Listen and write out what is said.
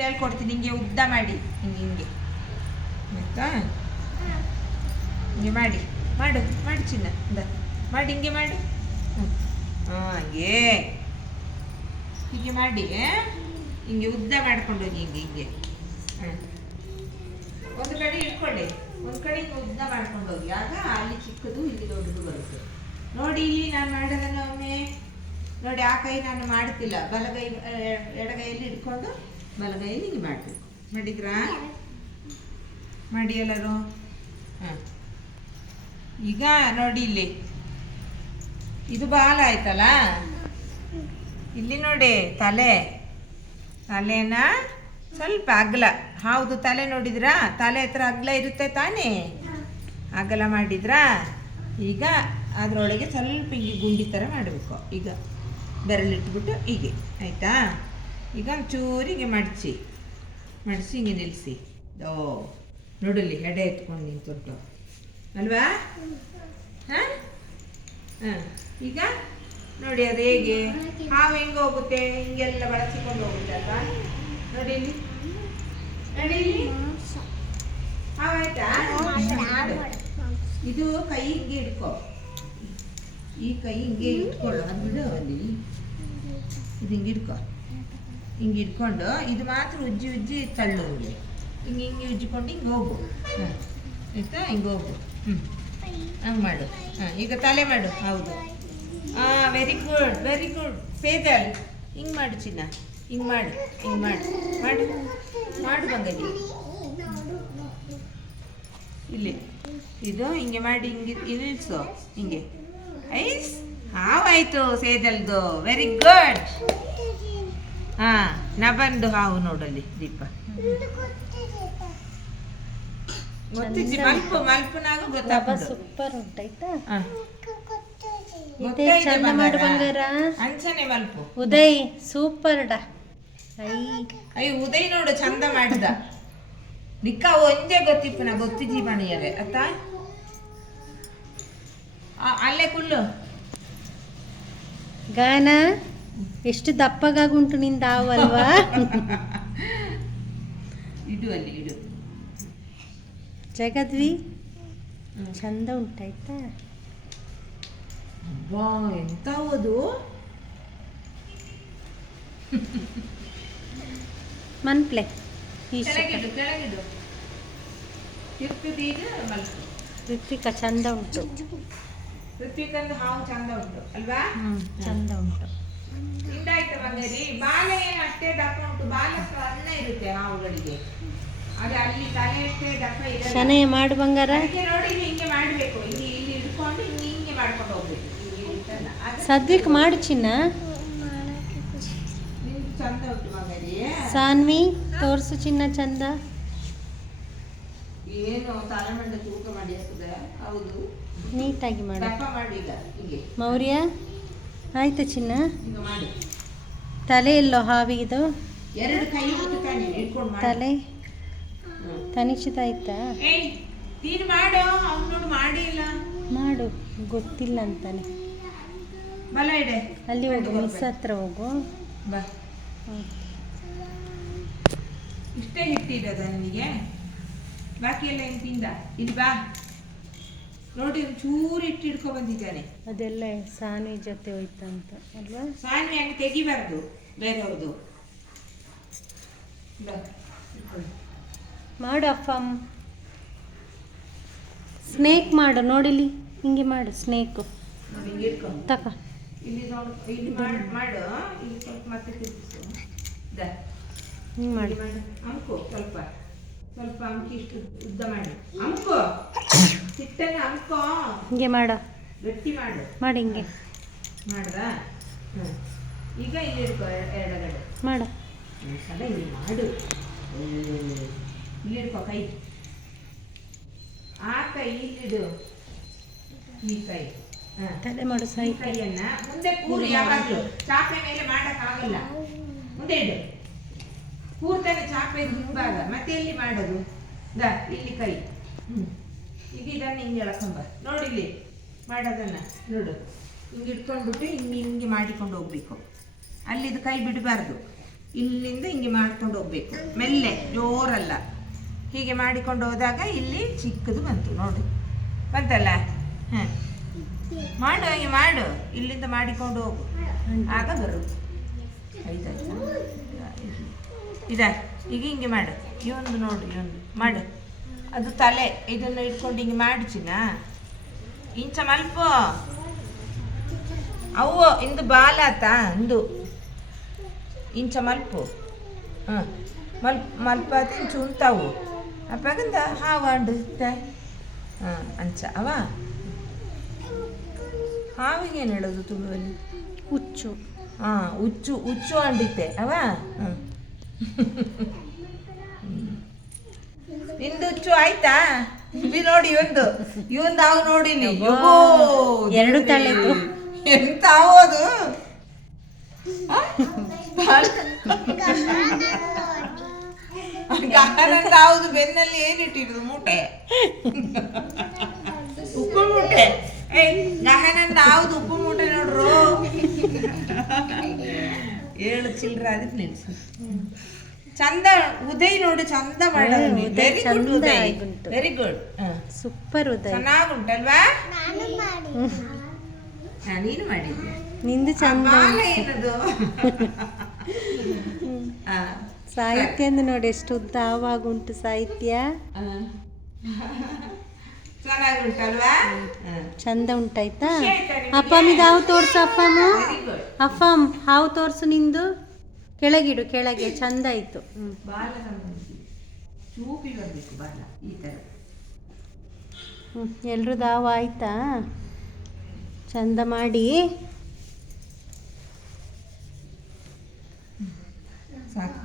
ಹೇಳ್ಕೊಡ್ತೀನಿ. ಹಿಂಗೆ ಉದ್ದ ಮಾಡಿ ಹಿಂಗೆ ಹಿಂಗೆ ಆಯ್ತಾ? ಹಿಂಗೆ ಮಾಡಿ ಮಾಡು ಮಾಡಿ ಚಿನ್ನ ಇಂದ ಮಾಡಿ ಹಿಂಗೆ ಮಾಡು. ಹಾಗೆ ಹೀಗೆ ಮಾಡಿ ಹಿಂಗೆ ಉದ್ದ ಮಾಡ್ಕೊಂಡು ಹೋಗಿ ಹಿಂಗೆ ಹಿಂಗೆ ಒಂದು ಕಡೆ ಇಟ್ಕೊಳ್ಳಿ, ಒಂದು ಕಡೆ ಹಿಂಗೆ ಉದ್ದ ಮಾಡ್ಕೊಂಡು ಹೋಗಿ. ಆಗ ಅಲ್ಲಿ ಚಿಕ್ಕದು ಇಲ್ಲಿ ದೊಡ್ಡದು ಬರುತ್ತೆ. ನೋಡಿ ಇಲ್ಲಿ ನಾನು ಮಾಡೋದನ್ನು ಒಮ್ಮೆ ನೋಡಿ. ಆ ಕೈ ನಾನು ಮಾಡ್ತಿಲ್ಲ, ಬಲಗೈ ಎಡಗೈಯಲ್ಲಿ ಇಟ್ಕೊಂಡು ಬಲಗೈಯಲ್ಲಿ ಹಿಂಗೆ ಮಾಡಬೇಕು. ಮಾಡಿದ್ರಾ? ಮಾಡಿ ಎಲ್ಲರೂ. ಹಾಂ, ಈಗ ನೋಡಿ ಇಲ್ಲಿ ಇದು ಬಾಲ ಆಯ್ತಲ್ಲ, ಇಲ್ಲಿ ನೋಡಿ ತಲೆನ ಸ್ವಲ್ಪ ಅಗಲ. ಹೌದು, ತಲೆ ನೋಡಿದ್ರಾ? ತಲೆ ಹತ್ರ ಅಗಲ ಇರುತ್ತೆ ತಾನೇ, ಅಗಲ ಮಾಡಿದ್ರಾ? ಈಗ ಅದರೊಳಗೆ ಸ್ವಲ್ಪ ಹಿಂಗೆ ಗುಂಡಿ ಥರ ಮಾಡಬೇಕು. ಈಗ ಬೆರಳಿಟ್ಬಿಟ್ಟು ಹೀಗೆ ಆಯಿತಾ? ಈಗ ಒಂಚೂರು ಹಿಂಗೆ ಮಡಿಸಿ ಹಿಂಗೆ ನಿಲ್ಲಿಸಿ. ನೋಡಲಿ ಎಡೆ ಎತ್ಕೊಂಡು ನಿಂತುಂಟು ಅಲ್ವಾ? ಹಾಂ ಹಾಂ, ಈಗ ನೋಡಿ ಅದು ಹೇಗೆ ಹಾವು ಹೆಂಗೆ ಹೋಗುತ್ತೆ, ಹಿಂಗೆಲ್ಲ ಬಳಸಿಕೊಂಡು ಹೋಗುತ್ತೆ ಅಲ್ವಾ? ನೋಡಿ ಇಲ್ಲಿ, ನೋಡಿ ಇಲ್ಲಿ ಹಾವು ಆಯ್ತಾ? ಇದು ಕೈ ಹಿಂಗೆ ಇಟ್ಕೊ, ಈ ಕೈ ಹಿಂಗೆ ಇಟ್ಕೊಳ್ಳು, ಅದು ಬಿಡು. ಅಲ್ಲಿ ಇದು ಹಿಂಗೆ ಇಟ್ಕೊ, ಹಿಂಗೆ ಇಟ್ಕೊಂಡು ಇದು ಮಾತ್ರ ಉಜ್ಜಿ ತಳ್ಳು. ಹಿಂಗೆ ಹಿಂಗೆ ಉಜ್ಜಿಕೊಂಡು ಹಿಂಗೆ ಹೋಗು. ಹಾಂ ಆಯಿತಾ? ಹಿಂಗೆ ಹೋಗು. ಹಂಗೆ ಮಾಡು. ಹಾಂ, ಈಗ ತಲೆ ಮಾಡು. ಹೌದು, ಹಾಂ, ವೆರಿ ಗುಡ್. ಪೇದಲ್ ಹಿಂಗೆ ಮಾಡು ಚಿನ್ನ, ಹಿಂಗೆ ಮಾಡು, ಹಿಂಗೆ ಮಾಡು ಬಂಗಲಿ. ಇಲ್ಲಿ ಇದು ಹಿಂಗೆ ಮಾಡಿ ಹಿಂಗೆ ಇಳಿಸು ಹಿಂಗೆ. ಐಸ್ ಹಾವಾಯ್ತು ಸೇದಲ್ದು. Very good. ಹಾಂ, ನಾ ಬಂದು ಹಾವು ನೋಡಲ್ಲಿ ದೀಪ ಗೊತ್ತಿದ್ದಿ. ಮಲ್ಪನಾಗ ಗೊತ್ತಾಗ ಸೂಪರ್ ಉಂಟಾಯ್ತಾ? ಚಂದ ಮಾಡು ಬಂಗಾರ. ಅಂಚನೆ ಮಲ್ಪು ಉದಯ್ ಸೂಪರ್ ಡಾ. ಅಯ್ಯ ಉದಯ್ ನೋಡು ಚಂದ ಮಾಡಿದ. ನಿಕ್ಕ ಒಂದೇ ಗೊತ್ತಿಪ್ಪನ ಗೊತ್ತಿದ್ದಿ ಮಣಿಯರೆ ಅತ್ತ ಅಲ್ಲೇ ಕುಲ್ಲು ಗಾನ ಎಷ್ಟು ದಪ್ಪಗಾಗುಂಟು ನಿಂದ ಹಾವಲ್ವಾ? ಇಡು ಅಲ್ಲಿ ಇಡು. ಜಗದ್ವಿ ಚಂದ ಉಂಟಾಯ್ತಾ? ಅಬ್ಬಾ ಎಂತ ಓದು. ಮನ್ಪ್ಲೆ ಕೆಳಗಿಡು. ಋತ್ವಿಕಾ ಚಂದ ಉಂಟು. ಋತ್ವಿಕಂದು ಹಾವು ಚಂದ ಉಂಟು ಅಲ್ವಾ? ಚಂದ ಉಂಟು. ಹಿಂದಾಯ್ತು ಬಂಗಾರಿ. ಬಾಲ ಏನು ಅಷ್ಟೇ ದಪ್ಪ ಉಂಟು, ಬಾಲ ಸಣ್ಣ ಇರುತ್ತೆ ಹಾವುಗಳಿಗೆ. ಅದು ಅಲ್ಲಿ ತಲೆ ಅಷ್ಟೇ ದಪ್ಪ ಇರುತ್ತೆ. ಶನಯ ಮಾಡು ಬಂಗಾರ. ನೋಡಿ ಹಿಂಗೆ ಮಾಡಬೇಕು, ಇಲ್ಲಿ ಇಟ್ಕೊಂಡು ಹಿಂಗೆ ಮಾಡ್ಕೊಂಡು ಹೋಗ್ಬೇಕು. ಸದ್ವಿಕ್ ಮಾಡು ಚಿನ್ನ. ಚಂದ ಉಂಟು ಬಂಗಾರಿ. ಸಾನ್ವಿ ತೋರ್ಸು ಚಿನ್ನ ಚಂದ. ಏನು ತಲೆಮಂಡೆ ತೂಕ ಮಾಡಿ ಹಾಕಿದ್ರೆ? ಹೌದು, ನೀಟಾಗಿ ಮಾಡು. ದಪ್ಪ ಮಾಡಿ ಈಗ ಹೀಗೆ. ಮೌರ್ಯ ಆಯ್ತು ಚಿನ್ನ. ಈಗ ಮಾಡಿ. ತಲೆ ಎಲ್ಲೋ ಹಾವಿದು? ಎರಡು ಕೈ ತಾನೆ ಇಟ್ಕೊಂಡು ಮಾಡಿ. ತಲೆ ತನಿಷಿತ ಆಯ್ತಾ? ನೀನು ಮಾಡು, ಅವ್ನು ನೋಡಿ ಮಾಡಿಲ್ಲ. ಮಾಡು, ಗೊತ್ತಿಲ್ಲ ಅಂತಾನೆ. ಬಲ ಇಡೆ, ಅಲ್ಲಿ ಹೋಗು, ಮಿಸ್ ಹತ್ರ ಹೋಗು. ಬಾ. ಇಷ್ಟೇ ಹಿಟ್ಟಿರೋದ ನಿನಗೆ? ಬಾಕಿ ಎಲ್ಲ ಏನು ತಿಂದ? ಇಲ್ಲಿ ಬಾ. ನೋಡಿ ಚೂರು ಇಟ್ಟು ಹಿಡ್ಕೊ ಬಂದಿದ್ದಾನೆ. ಅದೆಲ್ಲ ಸಾನ್ವಿ ಜೊತೆ ಹೋಯ್ತಂತ ಅಲ್ವಾ? ಸಾನ್ವಿ ಹಂಗೆ ತೆಗಿಬಾರ್ದು ಬೇರೆಯವ್ರದ್ದು. ಮಾಡು ಅಪ್ಪಮ್ಮ. ಸ್ನೇಕ್ ಮಾಡು, ನೋಡಿಲಿ ಹಿಂಗೆ ಮಾಡು. ಸ್ನೇಕು ನೋಡಿ ಹಿಂಗೆ ಇಟ್ಕೊ. ತಕ ಇಲ್ಲಿ ನೋಡಿ, ಇಲ್ಲಿ ಮಾಡು. ಇಲ್ಲಿ ಸ್ವಲ್ಪ ಮತ್ತೆ ತಿರ್ಗಿಸು. ಹಿಂಗೆ ಮಾಡು. ಅಂಕು ಸ್ವಲ್ಪ ಅಂಕಿ ಇಷ್ಟು ಉದ್ದ ಮಾಡಿ ಅಂಕು. ಹಿಟ್ಟನ್ನು ಅಂಕೋ. ಹಿಂಗೆ ಮಾಡು, ಗಟ್ಟಿ ಮಾಡು. ಮಾಡಿ ಹಿಂಗೆ ಮಾಡ್ದಾ? ಈಗ ಇಲ್ಲಿ ಇಡ್ಕೊ ಎಡಗಡೆ ಮಾಡು. ಸಲ ಇಲ್ಲಿ ಮಾಡು. ಇಲ್ಲಿ ಇಡ್ಕೊ ಕೈ. ಆ ಕೈ ಇಲ್ಲಿಡು, ಈ ಕೈ. ತಲೆ ಮಾಡು. ಸೈ ಕೈಯನ್ನ ಮುಂದೆ ಕೂರು. ಯಾವಾಗಲೂ ಚಾಪೆ ಮೇಲೆ ಮಾಡೋಕ್ಕಾಗಲ್ಲ. ಮುಂದೆ ಇಡು. ಕೂರ್ತಾನೆ ಚಾಪೆ ಮುಂಭಾಗ. ಮತ್ತೆ ಎಲ್ಲಿ ಮಾಡೋದು? ಇಲ್ಲಿ ಕೈ. ಈಗ ಇದನ್ನು ಹಿಂಗೆ ಎಳ್ಕೊಂಬ. ನೋಡಿಲ್ಲಿ ಮಾಡೋದನ್ನು ನೋಡು. ಹಿಂಗೆ ಇಟ್ಕೊಂಡ್ಬಿಟ್ಟು ಹಿಂಗೆ ಮಾಡಿಕೊಂಡು ಹೋಗ್ಬೇಕು. ಅಲ್ಲಿದು ಕೈ ಬಿಡಬಾರ್ದು. ಇಲ್ಲಿಂದ ಹಿಂಗೆ ಮಾಡ್ಕೊಂಡು ಹೋಗ್ಬೇಕು, ಮೆಲ್ಲೆ, ಜೋರಲ್ಲ. ಹೀಗೆ ಮಾಡಿಕೊಂಡು ಹೋದಾಗ ಇಲ್ಲಿ ಚಿಕ್ಕದು ಬಂತು ನೋಡಿ, ಬಂತಲ್ಲ. ಹಾಂ, ಮಾಡು, ಹಾಗೆ ಮಾಡು, ಇಲ್ಲಿಂದ ಮಾಡಿಕೊಂಡು ಹೋಗು, ಆಗ ಬರುದು. ಆಯ್ತಾಯ್ತಾ? ಇದಾ, ಈಗ ಹಿಂಗೆ ಮಾಡು. ಇವೊಂದು ನೋಡು, ಇವೊಂದು ಮಾಡು. ಅದು ತಲೆ, ಇದನ್ನು ಇಟ್ಕೊಂಡು ಹಿಂಗೆ ಮಾಡಿ ಚಿನ್ನ. ಇಂಚ ಮಲ್ಪು ಅವು ಇಂದು ಬಾಲಾತ ಇಂದು ಇಂಚ ಮಲ್ಪು. ಹಾಂ, ಮಲ್ಪಾತ ಇಂಚು ಉಂತಾವು ಅಪ್ಪಗಂದ ಹಾವಾಂಡು. ಹಾಂ, ಅಂಚ ಅವ ಹಾವಿಗೆ ಏನು ಹೇಳೋದು ತುಳುವಲ್ಲಿ? ಹುಚ್ಚು. ಹಾಂ, ಹುಚ್ಚು ಅಂಡಿತ್ತೆ ಅವ. ಹಾಂ, ನಿಂದು ಹುಚ್ಚು ಆಯ್ತಾ? ನೋಡಿ ಇವಂದು ಹಾವು ನೋಡಿ, ಎರಡು ತಲೆದು ಎಂತ ಹಾವೋದು? ಗಹನಂತ ಹಾವುದು ಬೆನ್ನಲ್ಲಿ ಏನಿಟ್ಟಿರೋದು? ಮೂಟೆ, ಉಪ್ಪು ಮೂಟೆ. ಗಹನಂತ ಹಾವುದು ಉಪ್ಪು ಮೂಟೆ ನೋಡ್ರು. 7 ಚಿಲ್ಲರೆ ಅದಕ್ಕೆ ನಿಲ್ಸು. ಚಂದ ಉದಯ್ ನೋಡಿ, ಚಂದ ಮಾಡೋದು. Very good Uday, very good. Super Uday, ಚೆನ್ನಾಗುಂಟಲ್ವಾ? ನೀನು ಮಾಡಿದ್ದೆ. ನಿಂದು ಚಂದ. ಏನದು ಸಾಹಿತ್ಯ ಅಂದ್ರೆ ನೋಡಿ ಎಷ್ಟು ಉದ್ದ ಆವಾಗುಂಟು ಸಾಹಿತ್ಯ. ಚೆನ್ನಾಗುಂಟಲ್ವಾ? ಚಂದ ಉಂಟಾಯ್ತಾ? ಅಪ್ಪಮ್ಮಿದು ಹಾವು ತೋರ್ಸು. ಅಪ್ಪಮ್ ಹಾವು ತೋರ್ಸು ನಿಂದು. ಕೆಳಗಿಡು, ಕೆಳಗೆ. ಚಂದ ಆಯ್ತು. ಚೂಪಿ ಬರಬೇಕು ಬಾಲ ಈ ಥರ. ಎಲ್ರದ್ದು ಹಾವು ಆಯ್ತಾ? ಚಂದ ಮಾಡಿ ಸಾಕು.